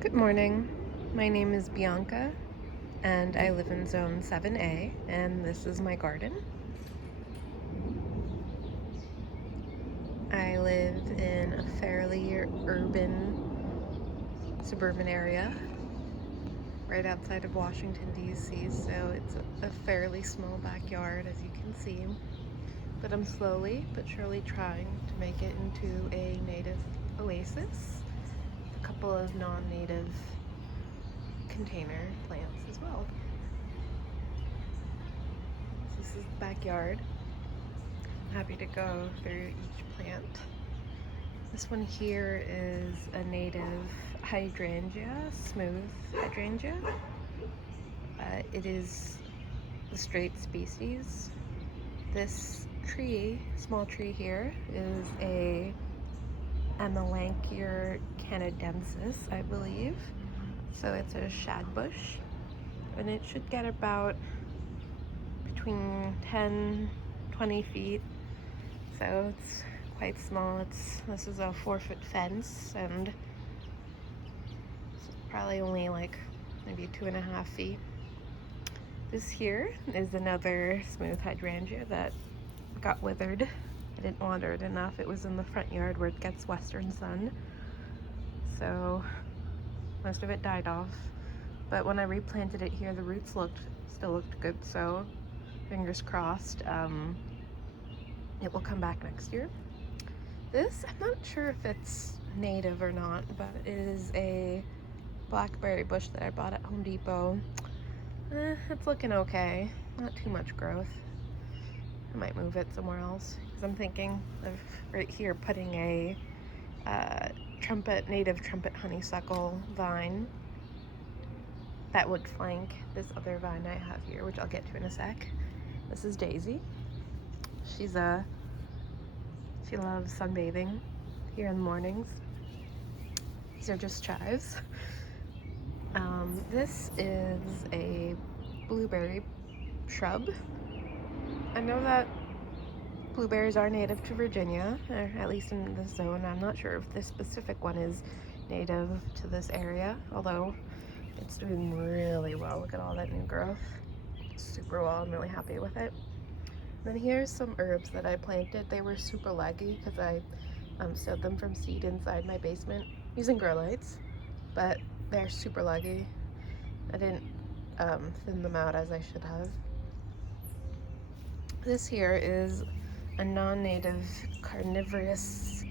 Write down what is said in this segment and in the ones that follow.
Good morning. My name is Bianca and I live in Zone 7A, and this is my garden. I live in a fairly urban, suburban area right outside of Washington, D.C., so it's a fairly small backyard, as you can see. But I'm slowly but surely trying to make it into a native oasis, a couple of non-native container plants as well. This is the backyard. I'm happy to go through each plant. This one here is a native hydrangea, smooth hydrangea. It is the straight species. This tree, small tree here, is a Amelanchier canadensis, I believe. So it's a shad bush, and it should get about between 10-20 feet. So it's quite small. This is a 4-foot fence, and it's probably only like maybe 2.5 feet. This here is another smooth hydrangea that got withered. I didn't water it enough. It was in the front yard where it gets western sun, so most of it died off. But when I replanted it here, the roots still looked good, so fingers crossed it will come back next year. This, I'm not sure if it's native or not, but it is a blackberry bush that I bought at Home Depot. It's looking okay, not too much growth. I might move it somewhere else, because I'm thinking of right here putting a native trumpet honeysuckle vine that would flank this other vine I have here, which I'll get to in a sec. This is Daisy. She loves sunbathing here in the mornings. These are just chives. This is a blueberry shrub. I know that blueberries are native to Virginia, or at least in this zone. I'm not sure if this specific one is native to this area, although it's doing really well. Look at all that new growth. Super well. I'm really happy with it. Then here's some herbs that I planted. They were super leggy because I sowed them from seed inside my basement using grow lights, but they're super leggy. I didn't thin them out as I should have. This here is a non-native carnivorous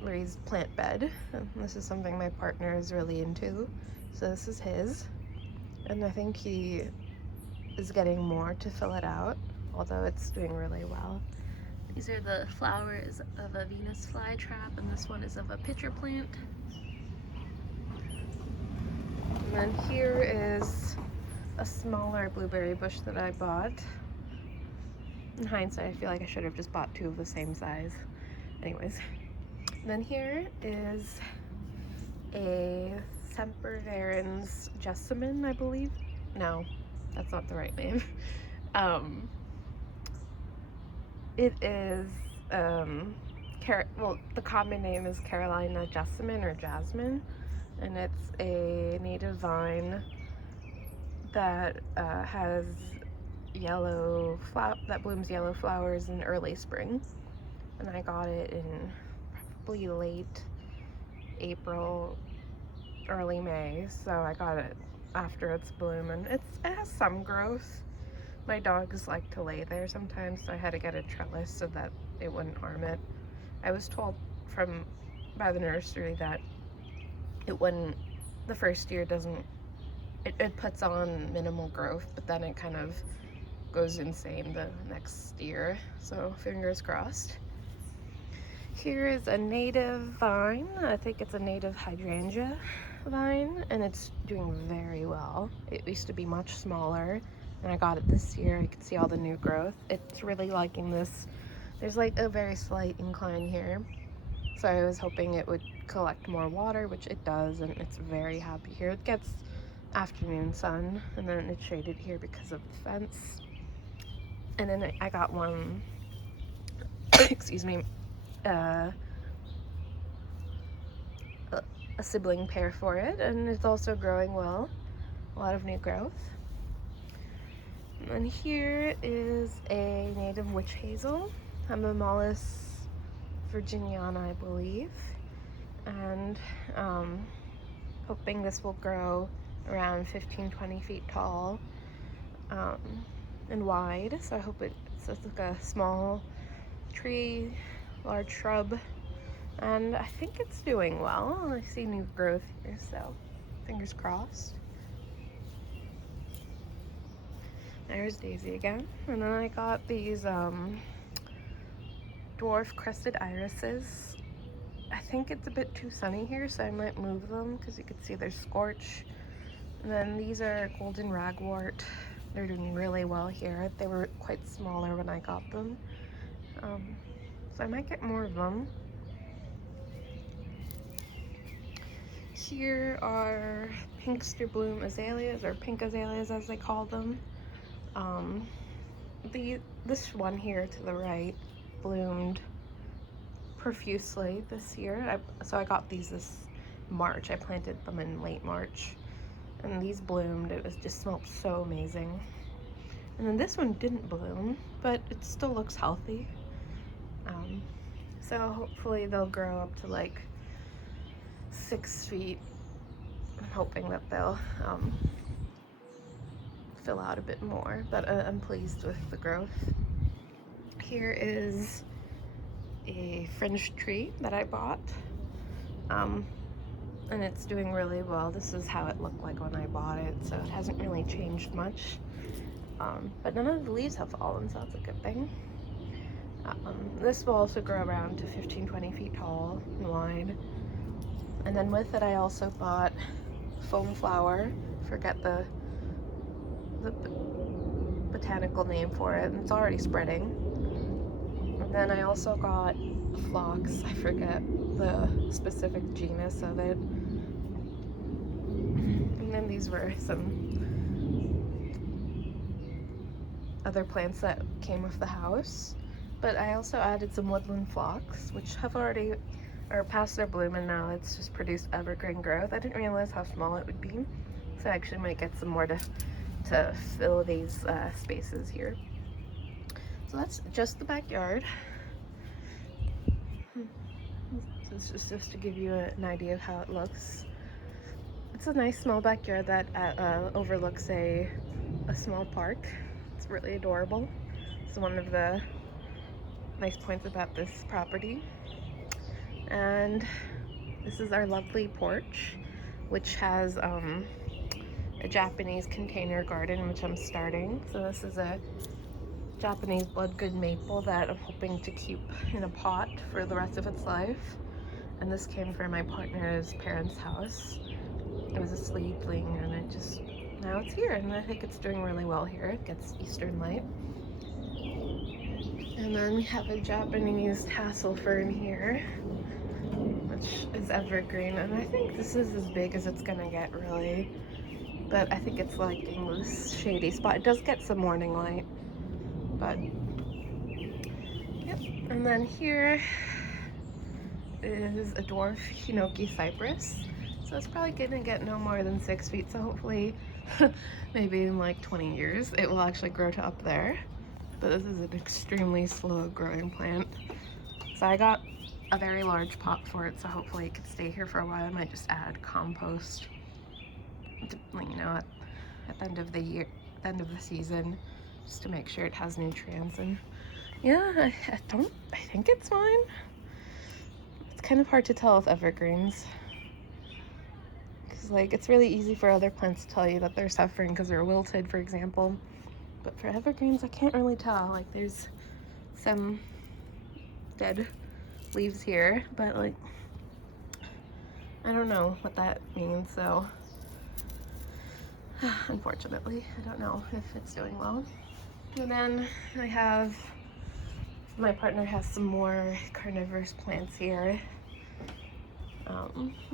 raised plant bed. This is something my partner is really into, so this is his, and I think he is getting more to fill it out, although it's doing really well. These are the flowers of a Venus flytrap, and this one is of a pitcher plant. And then here is a smaller blueberry bush that I bought. In hindsight, I feel like I should have just bought two of the same size. Anyways, then here is a sempervirens jessamine, I believe. No, that's not the right name. It is, the common name is Carolina jessamine or jasmine, and it's a native vine that has that blooms yellow flowers in early spring. And I got it in probably late April, early May, so I got it after its bloom, and it has some growth. My dogs like to lay there sometimes, so I had to get a trellis so that it wouldn't harm it. I was told by the nursery that it wouldn't, the first year it puts on minimal growth, but then it kind of goes insane the next year, so fingers crossed. Here is a native vine. I think it's a native hydrangea vine, and it's doing very well. It used to be much smaller, and I got it this year. You can see all the new growth. It's really liking this. There's like a very slight incline here, so I was hoping it would collect more water, which it does, and it's very happy here. It gets afternoon sun, and then it's shaded here because of the fence. And then I got one, excuse me, a sibling pair for it, and it's also growing well. A lot of new growth. And then here is a native witch hazel, Hemamelis virginiana, I believe. And hoping this will grow around 15-20 feet tall and wide. So I hope it's like a small tree, large shrub. And I think it's doing well. I see new growth here, so fingers crossed. There's Daisy again. And then I got these dwarf crested irises. I think it's a bit too sunny here, so I might move them because you can see they're scorched. And then these are golden ragwort. They're doing really well here. They were quite smaller when I got them. So I might get more of them. Here are pinkster bloom azaleas, or pink azaleas as they call them. This one here to the right bloomed profusely this year. So I got these this March. I planted them in late March. And these bloomed. It just smelled so amazing. And then this one didn't bloom, but it still looks healthy. So hopefully they'll grow up to like 6 feet. I'm hoping that they'll fill out a bit more, but I'm pleased with the growth. Here is a fringed tree that I bought, and it's doing really well. This is how it looked like when I bought it, so it hasn't really changed much, but none of the leaves have fallen, so that's a good thing. This will also grow around to 15-20 feet tall and wide. And then with it I also bought foam flower. Forget the botanical name for it, and it's already spreading. And then I also got phlox. I forget the specific genus of it. And then these were some other plants that came with the house. But I also added some woodland phlox, which have already past their bloom, and now it's just produced evergreen growth. I didn't realize how small it would be, so I actually might get some more to fill these spaces here. So that's just the backyard. This is just to give you an idea of how it looks. It's a nice small backyard that overlooks a small park. It's really adorable. It's one of the nice points about this property. And this is our lovely porch, which has a Japanese container garden, which I'm starting. So this is a Japanese bloodgood maple that I'm hoping to keep in a pot for the rest of its life. And this came from my partner's parents' house. It was a seedling, and now it's here, and I think it's doing really well here. It gets eastern light. And then we have a Japanese tassel fern here, which is evergreen, and I think this is as big as it's gonna get, really. But I think it's liking this shady spot. It does get some morning light, but yep. And then here is a dwarf hinoki cypress. So it's probably gonna get no more than 6 feet. So hopefully, maybe in like 20 years, it will actually grow to up there. But this is an extremely slow growing plant. So I got a very large pot for it, so hopefully it could stay here for a while. I might just add compost, at the end of the year, end of the season, just to make sure it has nutrients. And yeah, I think it's fine. It's kind of hard to tell with evergreens, because it's really easy for other plants to tell you that they're suffering because they're wilted, for example. But for evergreens, I can't really tell. There's some dead leaves here, but I don't know what that means, so unfortunately, I don't know if it's doing well. And then my partner has some more carnivorous plants here.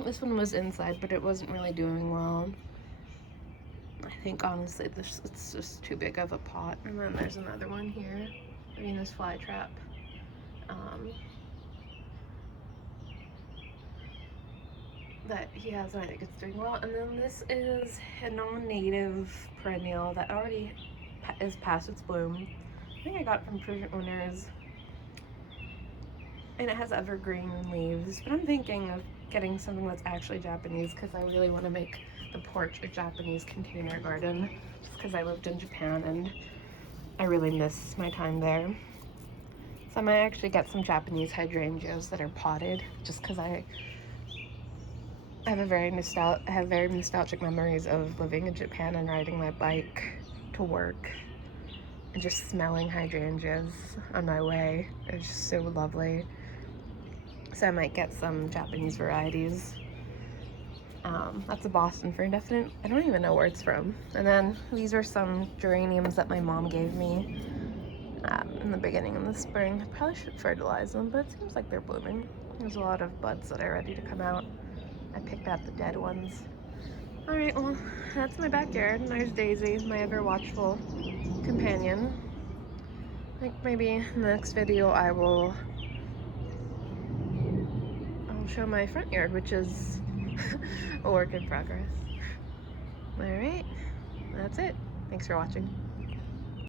This one was inside, but it wasn't really doing well. I think honestly it's just too big of a pot. And then there's another one here, Venus flytrap. that he has, and I think it's doing well. And then this is a non-native perennial that already is past its bloom. I think I got it from previous owners, and it has evergreen leaves, but I'm thinking of getting something that's actually Japanese because I really want to make the porch a Japanese container garden, just because I lived in Japan and I really miss my time there. So I might actually get some Japanese hydrangeas that are potted, just because I have very nostalgic memories of living in Japan and riding my bike to work and just smelling hydrangeas on my way. It was just so lovely. So I might get some Japanese varieties. That's a Boston for indefinite. I don't even know where it's from. And then these are some geraniums that my mom gave me in the beginning of the spring. I probably should fertilize them, but it seems like they're blooming. There's a lot of buds that are ready to come out. I picked out the dead ones. Alright, well, that's my backyard. And there's Daisy, my ever watchful companion. I think maybe in the next video I'll show my front yard, which is a work in progress. Alright, that's it. Thanks for watching.